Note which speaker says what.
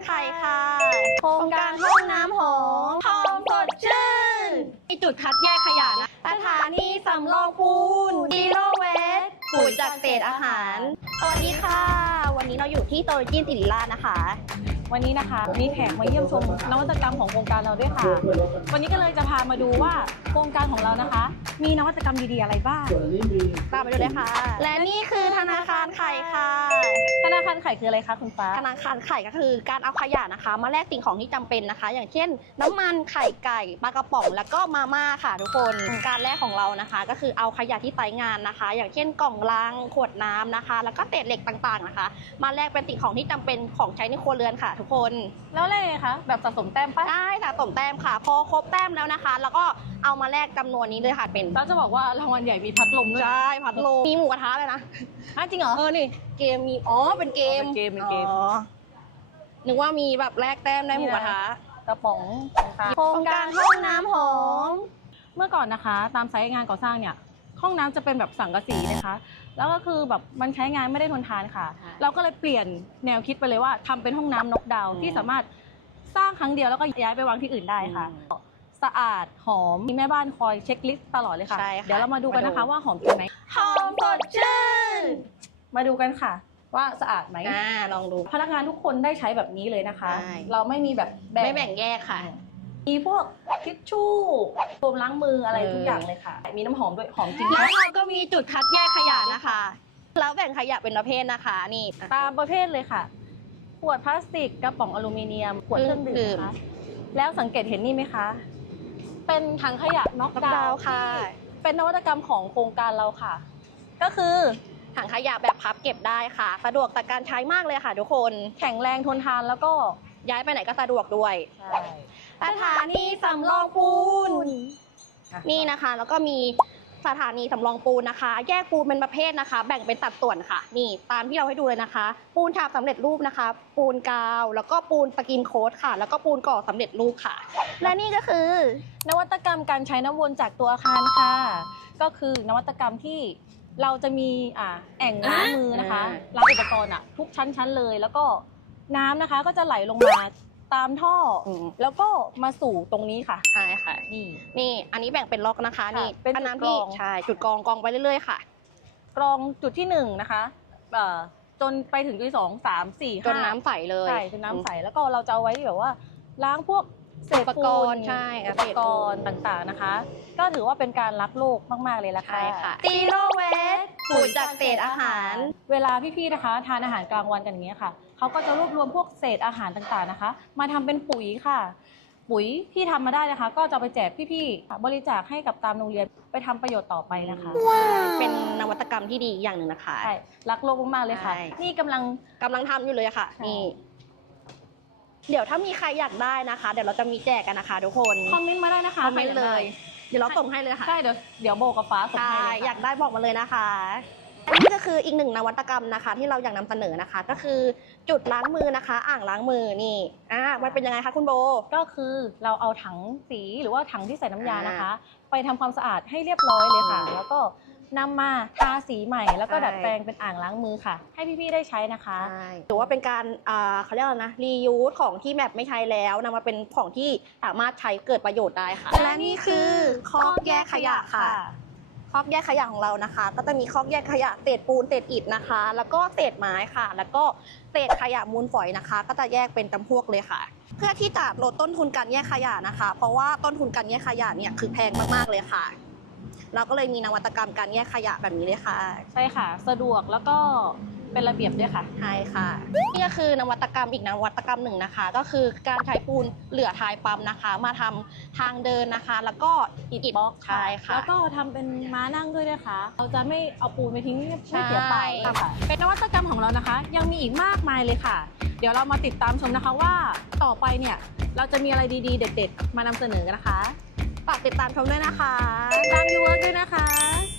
Speaker 1: ไข่ค่ะโครงการห้องน้ำหอมหอมสดชื่นมีจุดคัดแยกขยะนะสถานีสำรองปูนซีโร่เวสต์ปุ๋ยจากเศษอาหารสวัสดีค่ะวันนี้เราอยู่ที่โตโยตี้ศิริราชนะคะ
Speaker 2: วันนี้นะคะมีแขกมาเยี่ยมชมนวัตกรรมของโครงการเราด้วยค่ะวันนี้ก็เลยจะพามาดูว่าโครงการของเรานะคะมีนวัตกรรมดีๆอะไรบ้าง
Speaker 1: ตามไปดูเลยค่ะและนี่คือธนาคารไข่ค่ะ
Speaker 2: ธนาคารไข่คืออะไรคะคุณฟ้า
Speaker 1: ธนาคารไข่ก็คือการเอาขยะนะคะมาแลกสิ่งของที่จำเป็นนะคะอย่างเช่นน้ำมันไข่ไก่ปลากระป๋องแล้วก็มาม่าค่ะทุกคนการแรกของเรานะคะก็คือเอาขยะที่ใช้งานนะคะอย่างเช่นกล่องลังขวดน้ำนะคะแล้วก็เศษเหล็กต่างๆนะคะมาแลกเป็นสิ่งของที่จำเป็นของใช้ในครัวเรือนค่ะทุกคน
Speaker 2: แล้วอะไรคะแบบสะสมแต้มปะ
Speaker 1: ได้สะสมแต้มค่ะพอครบแต้มแล้วนะคะแล้วก็เอามาแลกจำนวนนี้เลยค่ะเป็น
Speaker 2: เราจะบอกว่ารางวัลใหญ่มีพัดลมด้วย
Speaker 1: ใช่พัดลมมีหมูกระทะเลยนะ
Speaker 2: จริงเหรอ
Speaker 1: นี่เกมมีเป็นเกมนึกว่ามีแบบแลกแต้มได้หมูกระทะ
Speaker 2: กระป๋อง
Speaker 1: โครงการห้องน้ำหอม
Speaker 2: เมื่อก่อนนะคะตามไซต์งานก่อสร้างเนี่ยห้องน้ำจะเป็นแบบสังกะสีนะคะแล้วก็คือแบบมันใช้งานไม่ได้ทนทานค่ะเราก็เลยเปลี่ยนแนวคิดไปเลยว่าทำเป็นห้องน้ำน็อกดาวน์ที่สามารถสร้างครั้งเดียวแล้วก็ย้ายไปวางที่อื่นได้ค่ะสะอาดหอมมีแม่บ้านคอยเช็คลิสต์ตลอดเลยค่ะเดี๋ยวเรามาดูกันนะคะว่าหอมจริงไหม
Speaker 1: หอมสดชื่น
Speaker 2: มาดูกันค่ะว่าสะอาดไหม
Speaker 1: ลองดู
Speaker 2: พนักงานทุกคนได้ใช้แบบนี้เลยนะคะเราไม่มีแบบ
Speaker 1: ไม่แบ่งแยกค่ะ
Speaker 2: มีพวกทิชชู่โฟมล้างมืออะไรทุกอย่างเลยค่ะมีน้ำหอมด้วยหอมจริง
Speaker 1: แล้วเราก็มีจุดคัดแยกขยะนะคะแล้วแบ่งขยะเป็นประเภทนะคะนี่
Speaker 2: ตามประเภทเลยค่ะขวดพลาสติกกระป๋องอลูมิเนียมขวดเครื่องดื่มนะคะแล้วสังเกตเห็นนี่ไหมคะเป็นถังขยะน็อกดาวน์ค่ะเป็นนวัตกรรมของโครงการเราค่ะก็คือ
Speaker 1: ถังขยะแบบพับเก็บได้ค่ะสะดวกต่อการใช้มากเลยค่ะทุกคน
Speaker 2: แข็งแรงทนทานแล้วก็
Speaker 1: ย้ายไปไหนก็สะดวกด้วยสถานีสำรองปูนนี่นะคะแล้วก็มีสถานีสำรองปูนนะคะแยกปูนเป็นประเภทนะคะแบ่งเป็นสัดส่วนค่ะนี่ตามที่เราให้ดูเลยนะคะปูนฉาบสำเร็จรูปนะคะปูนกาวแล้วก็ปูนสกินโค้ดค่ะแล้วก็ปูนก่อสำเร็จรูปค่ะและนี่ก็คือน
Speaker 2: วัตกรรมการใช้น้ำวนจากตัวอาคารค่ะก็คือนวัตกรรมที่เราจะมีแอ่งล้างมือนะคะล้างอุปกรณ์ทุกชั้นเลยแล้วก็น้ำนะคะก็จะไหลลงมาตามท่อแล้วก็มาสู่ตรงนี้ค่ะ
Speaker 1: ใช่ค่ะนี่อันนี้แบ่งเป็นล็อกนะคะนี่
Speaker 2: เป็น
Speaker 1: น้ำที่ใช่จุดกรองไปเรื่อยๆค่ะ
Speaker 2: กรองจุดที่1นะคะจนไปถึงจุดที่2 3 4 5
Speaker 1: จนน้ำใสเลย
Speaker 2: ใช่จนน้ำใสแล้วก็เราจะเอาไว้แบบว่าล้างพวกเศษ
Speaker 1: อุปกรณ์ใช่
Speaker 2: อุปกรณ์ต่างๆนะคะก็ถือว่าเป็นการรักโลกมากๆเลยละค่ะ
Speaker 1: ซีโร่เวสต์ปุ๋ยจากเศษอาหาร
Speaker 2: เวลาพี่ๆนะคะทานอาหารกลางวันกันอย่างเงี้ยค่ะเขาก็จะรวบรวมพวกเศษอาหารต่างๆนะคะมาทำเป็นปุ๋ยค่ะปุ๋ยที่ทำมาได้นะคะก็จะไปแจกพี่ๆบริจาคให้กับตามโรงเรียนไปทำประโยชน์ต่อไปนะคะ
Speaker 1: เป็นนวัตกรรมที่ดีอย่างหนึ่งนะคะ
Speaker 2: ใช่รักโลกมากๆเลยค่ะนี่กำลัง
Speaker 1: ทำอยู่เลยค่ะนี่เดี๋ยวถ้ามีใครอยากได้นะคะเดี๋ยวเราจะมีแจกกันนะคะทุกคน
Speaker 2: คอมเมนต์มาได้นะคะ
Speaker 1: คอมเมนต์เลยเดี๋ยวเราส่งให้เลยค่ะ
Speaker 2: ใช่เดี๋ยวโบกับฟ้าส่งให้
Speaker 1: อยากได้บอกมาเลยนะคะนี่ก็คืออีกหนึ่งนวัตกรรมนะคะที่เราอยากนำเสนอนะคะก็คือจุดล้างมือนะคะอ่างล้างมือนี่มันเป็นยังไงคะคุณโบ
Speaker 2: ก็คือเราเอาถังสีหรือว่าถังที่ใส่น้ำยานะคะไปทำความสะอาดให้เรียบร้อยเลยค่ะแล้วก็นำมาทาสีใหม่แล้วก็ดัดแปลงเป็นอ่างล้างมือค่ะให้พี่ๆได้ใช้นะคะ
Speaker 1: ถือว่าเป็นการเขาเรียกว่านะรียูสของที่แบบไม่ใช้แล้วนำมาเป็นของที่สามารถใช้เกิดประโยชน์ได้ค่ะและนี่คือคอกแยกขยะค่ะคอกแยกขยะของเรานะคะก็จะมีคอกแยกขยะเศษปูนเศษอิฐนะคะแล้วก็เศษไม้ค่ะแล้วก็เศษขยะมูลฝอยนะคะก็จะแยกเป็นจำพวกเลยค่ะเพื่อที่จะลดต้นทุนการแยกขยะนะคะเพราะว่าต้นทุนการแยกขยะเนี่ยคือแพงมากๆเลยค่ะเราก็เลยมีนวัตกรรมการแยกขยะแบบนี้เลยค่ะ
Speaker 2: ใช่ค่ะสะดวกแล้วก็เป็นระเบียบด้วยค่ะ
Speaker 1: ใช่ค่ะนี่ก็คือนวัตกรรมอีกนวัตกรรมหนึ่งนะคะก็คือการใช้ปูนเหลือท้ายปั๊มนะคะมาทำทางเดินนะคะแล้วก็อิฐบล็อกใช่ค่ะ
Speaker 2: แล้วก็ทำเป็นม้านั่งด้วยนะคะเราจะไม่เอาปูนไปทิ้งไม่เสียเปล่าค่ะเป็นนวัตกรรมของเรานะคะยังมีอีกมากมายเลยค่ะเดี๋ยวเรามาติดตามชมนะคะว่าต่อไปเนี่ยเราจะมีอะไรดีๆเด็ดๆมานำเสนอกันนะคะ
Speaker 1: ฝากติดตามชมด้วยนะคะ
Speaker 2: ตามยูเวิร์กด้วยนะคะ